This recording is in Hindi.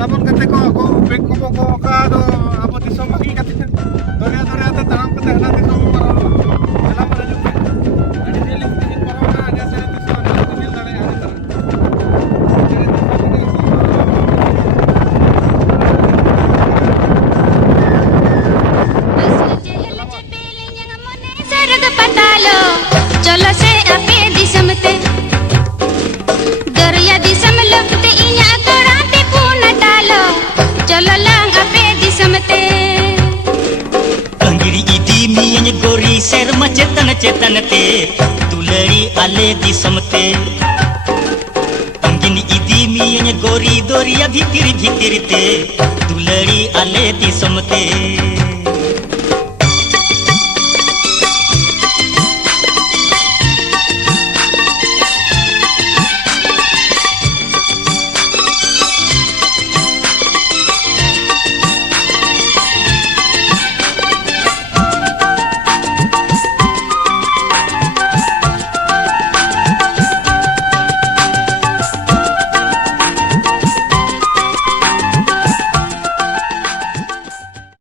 labon kate ko ako bek ko ka do abo disom bagi kate doria te tanam kate hana disom maro ela mara ju ani jeli tin maro na ani sare disom na dil dale ani tara सरग पतालो चलो से अपे दिसमते दरिया दिसम लपते इन्या तोड़ाते पूना डालो चलो लंग अपे दिसमते अंगिरी इदी मियन गोरी शर्मा चेतन चेतनते दुलड़ी आले दिसमते अंगिनी इदी मियन गोरी दोरिया भीतिर भीतिरते दुलड़ी आले दिसमते